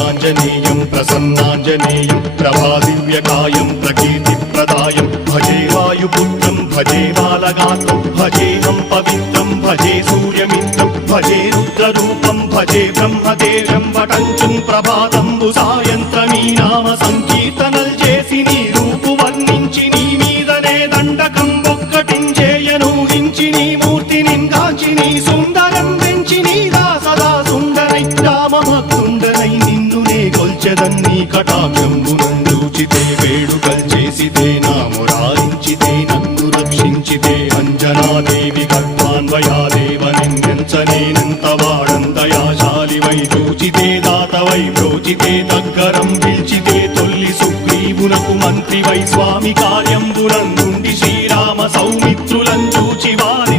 ఆంజనేయం ప్రసన్నాంజనేయం ప్రభాదివ్యకాయం ప్రకీర్తిప్రదాయం భజే వాయుపుత్రం భజే బాలగాత్రం భజేహం పవిత్రం భజే సూర్యమిత్రం భజే రుద్రరూపం భజే బ్రహ్మదేవం వటంచుం ప్రభాతంబు సాయంత్రమీ నామ సంకీర్తనల్ చేసి నీ రూపు వర్ణించి నీ మీదనే దండకం ఒక్కటించేయనూహించి నీ మూర్తిని గాంచి నీ సుందరం పెంచి నీదా సదా సుందరై రామభక్తుండనై నిన్నునే కొల్చెదన్నీ కటాక్షంబునందూచితే వేడుకల్ చేసితే నా మురారించితే నన్ను రక్షించితే అంజనాదేవి గర్భాన్వయాదేవనెంచనేనంత వాడంతయాశాలివై చూచితే దాతవై ప్రోచితే దగ్గరం పిల్చితే తొల్లి సుగ్రీవునకు మంత్రివై స్వామి కార్యంబునందుండి శ్రీరామ సౌమిత్రులం చూచి వారి